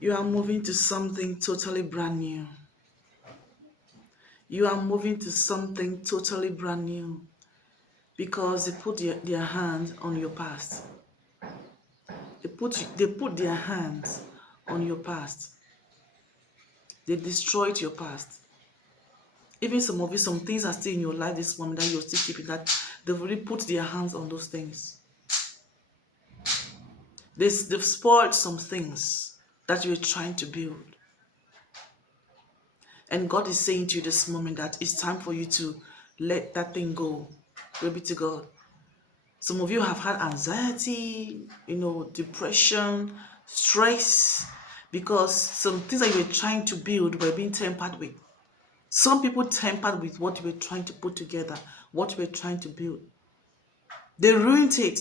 You are moving to something totally brand new. You are moving to something totally brand new because they put their hand on your past. They put their hands on your past. They destroyed your past. Even some of you, some things are still in your life this moment that you're still keeping, that they've already put their hands on those things. They've spoiled some things that you're trying to build. And God is saying to you this moment that it's time for you to let that thing go. Glory be to God. Some of you have had anxiety, depression, stress, because some things that you were trying to build were being tampered with. Some people tampered with what you were trying to put together, what you were trying to build. They ruined it.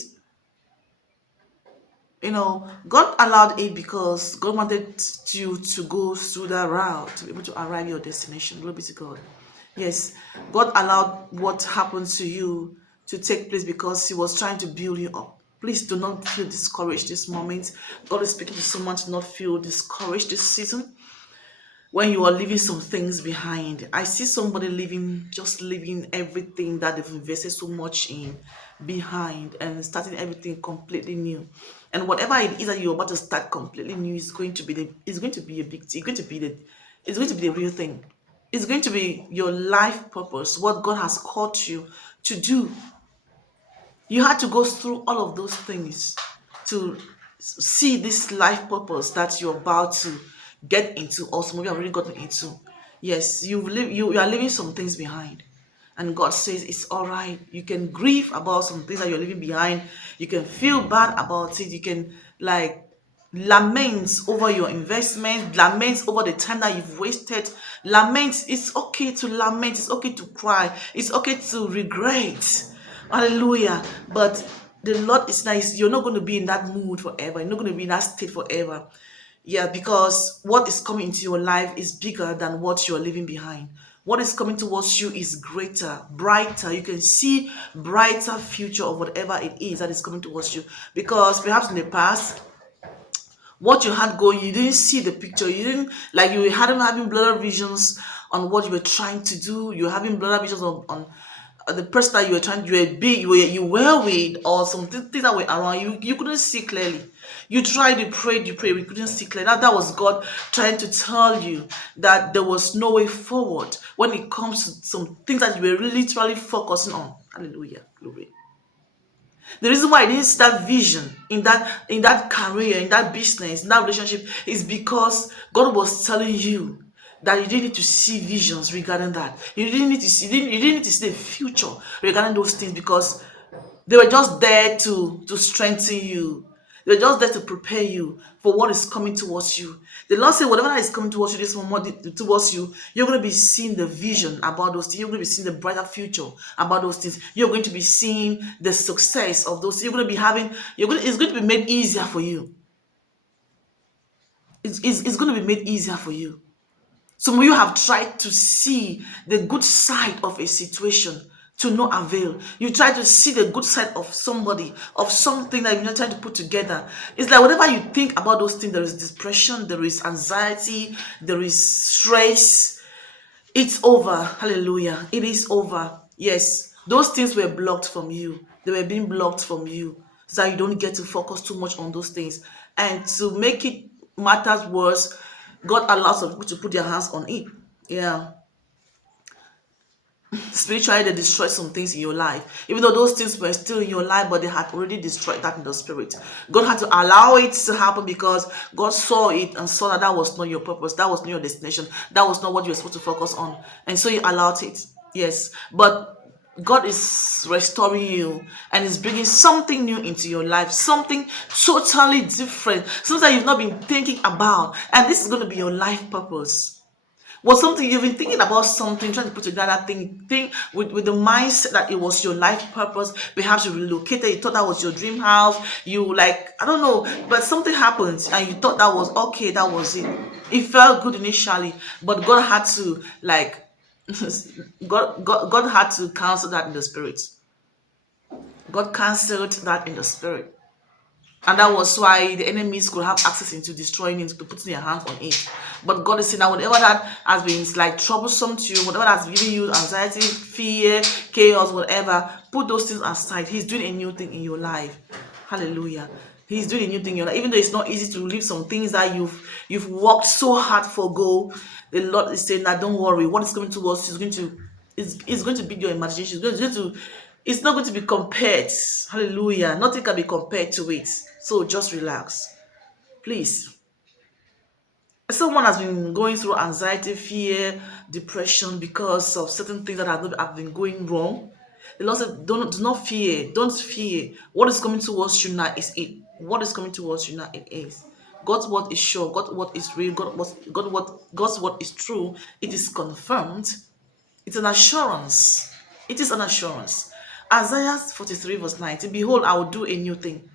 God allowed it because God wanted you to go through that route to be able to arrive at your destination. Glory be to God. Yes, God allowed what happened to you to take place because He was trying to build you up. Please do not feel discouraged this moment. God is speaking to someone to not feel discouraged this season when you are leaving some things behind. I see somebody just leaving everything that they've invested so much in behind and starting everything completely new. And whatever it is that you're about to start completely new is going to be a big thing. It's going to be the real thing. It's going to be your life purpose, what God has called you to do. You had to go through all of those things to see this life purpose that you're about to get into, or some of you have already gotten into. Yes, you are leaving some things behind. And God says it's all right. You can grieve about some things that you're leaving behind. You can feel bad about it. You can like lament over your investment, lament over the time that you've wasted. Lament. It's okay to lament. It's okay to cry. It's okay to regret. Hallelujah. But the Lord is nice. You're not going to be in that mood forever. You're not going to be in that state forever. Yeah, because what is coming into your life is bigger than what you're leaving behind. What is coming towards you is greater, brighter. You can see brighter future of whatever it is that is coming towards you. Because perhaps in the past, what you had going, you didn't see the picture. You didn't like you hadn't having blurred visions on what you were trying to do. You're having blurred visions on the person that you were trying, you were with, or some things that were around you. You couldn't see clearly. You tried, you prayed, we couldn't see clearly. That was God trying to tell you that there was no way forward when it comes to some things that you were really literally focusing on. Hallelujah. Glory. The reason why I didn't see that vision in that career, in that business, in that relationship is because God was telling you that you didn't need to see visions regarding that. You didn't need to see, you didn't need to see the future regarding those things because they were just there to strengthen you. They were just there to prepare you for what is coming towards you. The Lord said, whatever that is coming towards you this moment, towards you, you're going to be seeing the vision about those things. You're going to be seeing the brighter future about those things. You're going to be seeing the success of those. You're going to be having. It's going to be made easier for you. It's going to be made easier for you. Some of you have tried to see the good side of a situation to no avail. You try to see the good side of somebody, of something that you're not trying to put together. It's like whatever you think about those things, there is depression, there is anxiety, there is stress. It's over. Hallelujah. It is over. Yes, those things were blocked from you. They were being blocked from you so that you don't get to focus too much on those things. And to make it matters worse, God allows some people to put their hands on it. Yeah. Spiritually, they destroyed some things in your life. Even though those things were still in your life, but they had already destroyed that in the spirit. God had to allow it to happen because God saw it and saw that that was not your purpose. That was not your destination. That was not what you were supposed to focus on. And so you allowed it. Yes. But God is restoring you and is bringing something new into your life, something totally different, something that you've not been thinking about. And this is going to be your life purpose. Was something you've been thinking about, something trying to put together thing with the mindset that it was your life purpose. Perhaps you relocated, you thought that was your dream house, you like, I don't know, but something happened and you thought that was okay, that was it. It felt good initially, but God had to like God had to cancel that in the spirit. God cancelled that in the spirit. And that was why the enemies could have access into destroying it, to putting their hands on it. But God is saying that whatever that has been like troublesome to you, whatever that's giving you anxiety, fear, chaos, whatever, put those things aside. He's doing a new thing in your life. Hallelujah. He's doing a new thing in your life. Even though it's not easy to leave some things that you've worked so hard for go, the Lord is saying that don't worry. What is coming towards you is going to it's going to be your imagination. It's not going to be compared. Hallelujah. Nothing can be compared to it. So just relax. Please. Someone has been going through anxiety, fear, depression because of certain things that have been going wrong. The Lord said, do not fear. Don't fear. What is coming towards you now is it. What is coming towards you now it is. God's word is sure. God's word is real. God's word is true. It is confirmed. It's an assurance. It is an assurance. Isaiah 43 verse 19. Behold, I will do a new thing.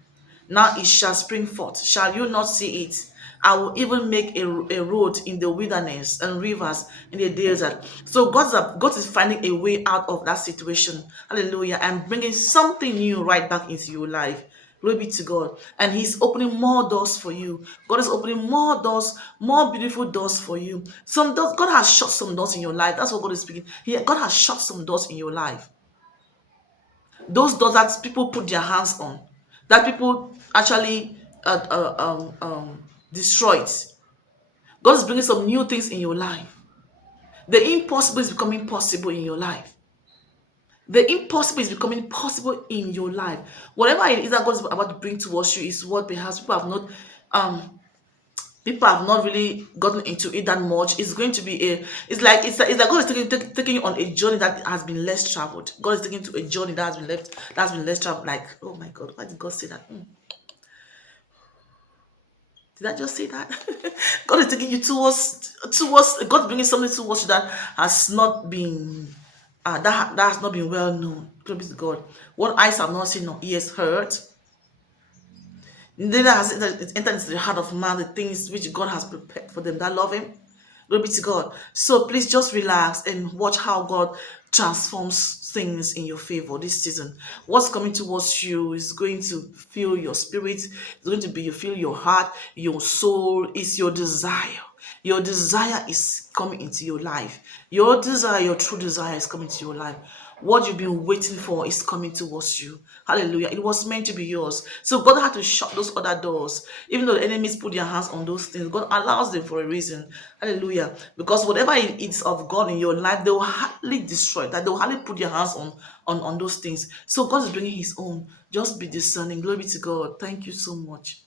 Now it shall spring forth. Shall you not see it? I will even make a road in the wilderness and rivers in the desert. So God is finding a way out of that situation. Hallelujah. And bringing something new right back into your life. Glory be to God. And He's opening more doors for you. God is opening more doors, more beautiful doors for you. Some doors, God has shut some doors in your life. That's what God is speaking. God has shut some doors in your life. Those doors that people put their hands on, that people actually destroyed. God is bringing some new things in your life. The impossible is becoming possible in your life. The impossible is becoming possible in your life. Whatever it is that God is about to bring towards you is what perhaps um people have not really gotten into it that much. It's going to be it's like God is taking you on a journey that has been less traveled. God is taking you to a journey that's been less traveled. Like, oh my God, why did God say that? Did I just say that? God is taking you towards God bringing something towards you that has not been that has not been well known. Glory be to God. What eyes have not seen, nor ears heard, neither has it entered into the heart of man the things which God has prepared for them that love Him. Glory be to God. So please just relax and watch how God transforms things in your favor this season. What's coming towards you is going to fill your spirit. It's going to be you feel your heart, your soul. Is your desire. Your desire is coming into your life. Your desire, your true desire is coming to your life. What you've been waiting for is coming towards you. Hallelujah. It was meant to be yours. So God had to shut those other doors. Even though the enemies put their hands on those things, God allows them for a reason. Hallelujah. Because whatever it is of God in your life, they will hardly destroy that. They will hardly put their hands on those things. So God is bringing His own. Just be discerning. Glory be to God. Thank you so much.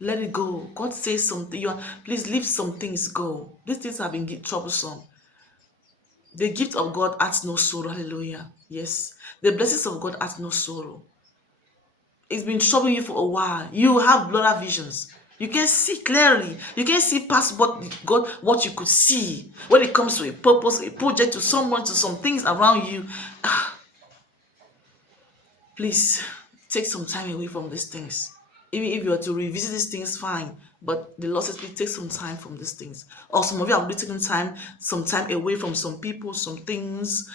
Let it go. God says something. Please leave some things go. These things have been troublesome. The gift of God adds no sorrow. Hallelujah. Yes. The blessings of God adds no sorrow. It's been troubling you for a while. You have blurred visions. You can see clearly. You can see past what you could see when it comes to a purpose, a project, to someone, to some things around you. Please take some time away from these things. Even if you are to revisit these things, fine. But the Lord says, please take some time from these things. Or some of you have already taken some time away from some people, some things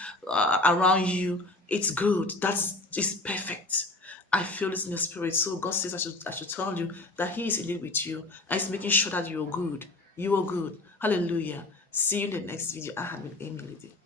around you. It's good. It's perfect. I feel this in the spirit. So God says I should tell you that He is indeed with you. And He's making sure that you're good. You are good. Hallelujah. See you in the next video. I have been Amy Lady.